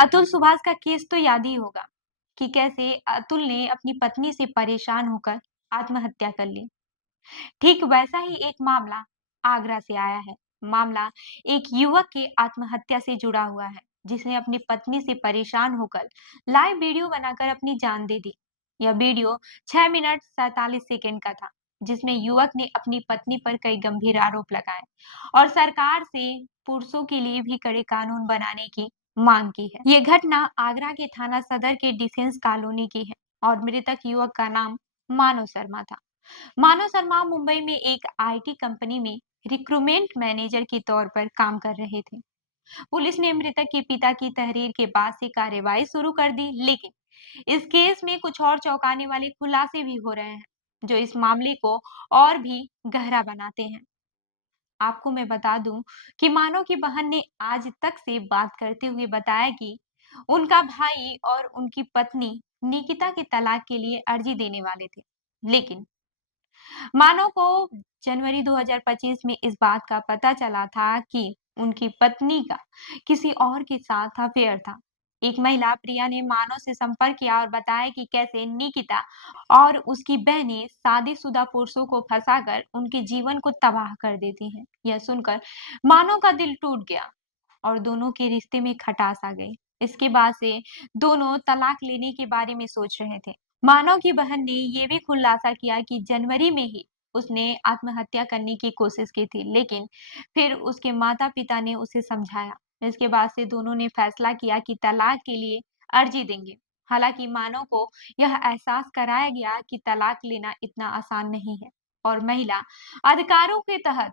अतुल सुभाष का केस तो याद ही होगा कि कैसे अतुल ने अपनी पत्नी से परेशान होकर आत्महत्या कर ली। ठीक वैसा ही एक मामला आगरा से आया है। मामला एक युवक के आत्महत्या से जुड़ा हुआ है, जिसने अपनी पत्नी से परेशान होकर लाइव वीडियो बनाकर अपनी जान दे दी। यह वीडियो 6 मिनट 47 सेकंड का था, जिसमें युवक ने अपनी पत्नी पर कई गंभीर आरोप लगाए और सरकार से पुरुषों के लिए भी कड़े कानून बनाने की मांग की है। ये घटना आगरा के थाना सदर के डिफेंस कॉलोनी की है और मृतक युवक का नाम मानव शर्मा था। मानव शर्मा मुंबई में एक आईटी कंपनी में रिक्रूटमेंट मैनेजर के तौर पर काम कर रहे थे। पुलिस ने मृतक के पिता की तहरीर के बाद से कार्रवाई शुरू कर दी, लेकिन इस केस में कुछ और चौंकाने वाले खुलासे भी हो रहे हैं, जो इस मामले को और भी गहरा बनाते हैं। आपको मैं बता दूं कि मानव की बहन ने आज तक से बात करते हुए बताया कि उनका भाई और उनकी पत्नी निकिता के तलाक के लिए अर्जी देने वाले थे, लेकिन मानव को जनवरी 2025 में इस बात का पता चला था कि उनकी पत्नी का किसी और के साथ अफेयर था। एक महिला प्रिया ने मानव से संपर्क किया और बताया कि कैसे निकिता और उसकी बहनें शादीशुदा पुरुषों को फंसाकर उनके जीवन को तबाह कर देती हैं। यह सुनकर मानव का दिल टूट गया और दोनों के रिश्ते में खटास आ गई। इसके बाद से दोनों तलाक लेने के बारे में सोच रहे थे। मानव की बहन ने ये भी खुलासा किया कि जनवरी में ही उसने आत्महत्या करने की कोशिश की थी, लेकिन फिर उसके माता-पिता ने उसे समझाया। इसके बाद से दोनों ने फैसला किया कि तलाक के लिए अर्जी देंगे। हालांकि मानव को यह एहसास कराया गया कि तलाक लेना इतना आसान नहीं है और महिला अधिकारों के तहत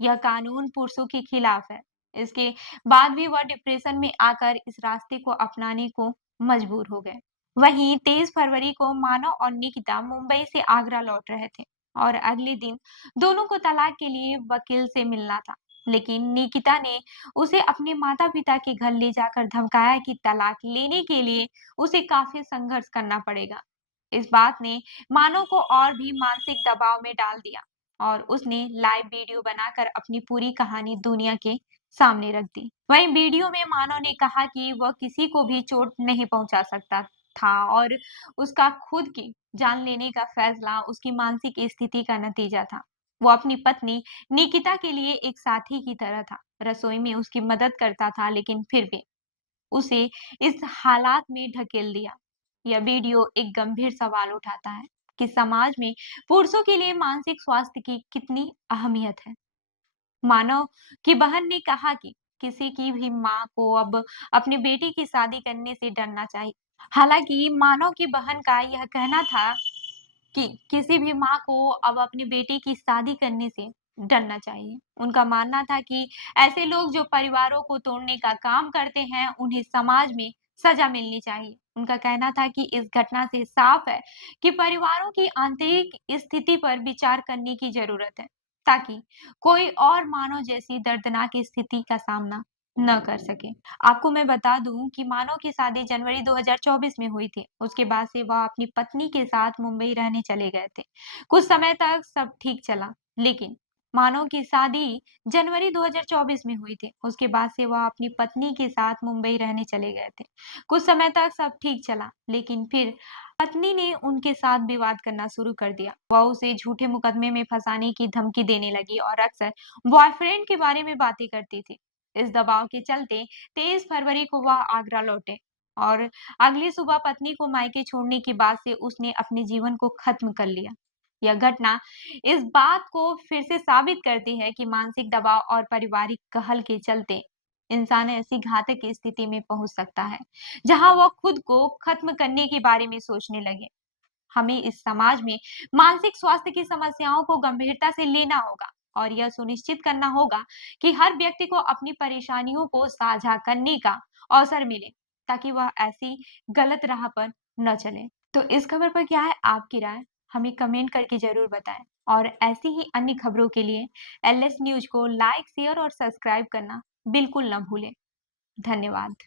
यह कानून पुरुषों के खिलाफ है। इसके बाद भी वह डिप्रेशन में आकर इस रास्ते को अपनाने को मजबूर हो गए। वहीं 23 फरवरी को मानव और निकिता मुंबई से आगरा लौट रहे थे और अगले दिन दोनों को तलाक के लिए वकील से मिलना था। लेकिन निकिता ने उसे अपने माता-पिता के घर ले जाकर धमकाया कि तलाक लेने के लिए उसे काफी संघर्ष करना पड़ेगा। इस बात ने मानव को और भी मानसिक दबाव में डाल दिया और उसने लाइव वीडियो बनाकर अपनी पूरी कहानी दुनिया के सामने रख दी। वहीं वीडियो में मानव ने कहा कि वह किसी को भी चोट नहीं पहुंचा सकता था और उसका खुद की जान लेने का फैसला उसकी मानसिक स्थिति का नतीजा था। वो अपनी पत्नी निकिता के लिए एक साथी की तरह था, रसोई में उसकी मदद करता था, लेकिन फिर भी उसे इस हालात में ढकेल दिया। यह वीडियो एक गंभीर सवाल उठाता है कि समाज में पुरुषों के लिए मानसिक स्वास्थ्य की कितनी अहमियत है। मानव की बहन ने कहा कि किसी की भी मां को अब अपनी बेटी की शादी करने से डरना चाहिए। हालांकि मानव की बहन का यह कहना था कि किसी भी माँ को अब अपनी बेटी की शादी करने से डरना चाहिए। उनका मानना था कि ऐसे लोग जो परिवारों को तोड़ने का काम करते हैं, उन्हें समाज में सजा मिलनी चाहिए। उनका कहना था कि इस घटना से साफ है कि परिवारों की आंतरिक स्थिति पर विचार करने की जरूरत है, ताकि कोई और मानव जैसी दर्दनाक स्थिति का सामना न कर सके। आपको मैं बता दूं कि मानव की शादी जनवरी 2024 में हुई थी। उसके बाद से वह अपनी पत्नी के साथ मुंबई रहने चले गए थे। कुछ समय तक सब ठीक चला, लेकिन मानव की शादी जनवरी 2024 में हुई थी। उसके बाद से वह अपनी पत्नी के साथ मुंबई रहने चले गए थे। कुछ समय तक सब ठीक चला, लेकिन फिर पत्नी ने उनके साथ विवाद करना शुरू कर दिया। वह उसे झूठे मुकदमे में फंसाने की धमकी देने लगी और अक्सर बॉयफ्रेंड के बारे में बातें करती थी। इस दबाव के चलते 23 फरवरी को वह आगरा लौटे और अगली सुबह पत्नी को मायके छोड़ने के बाद से उसने अपने जीवन को खत्म कर लिया। यह घटना इस बात को फिर से साबित करती है कि मानसिक दबाव और पारिवारिक कहल के चलते इंसान ऐसी घातक स्थिति में पहुंच सकता है, जहां वह खुद को खत्म करने के बारे में सोचने लगे। हमें इस समाज में मानसिक स्वास्थ्य की समस्याओं को गंभीरता से लेना होगा और यह सुनिश्चित करना होगा कि हर व्यक्ति को अपनी परेशानियों को साझा करने का अवसर मिले, ताकि वह ऐसी गलत राह पर न चले। तो इस खबर पर क्या है आपकी राय? हमें कमेंट करके जरूर बताएं और ऐसी ही अन्य खबरों के लिए एलएस न्यूज को लाइक, शेयर और सब्सक्राइब करना बिल्कुल न भूलें। धन्यवाद।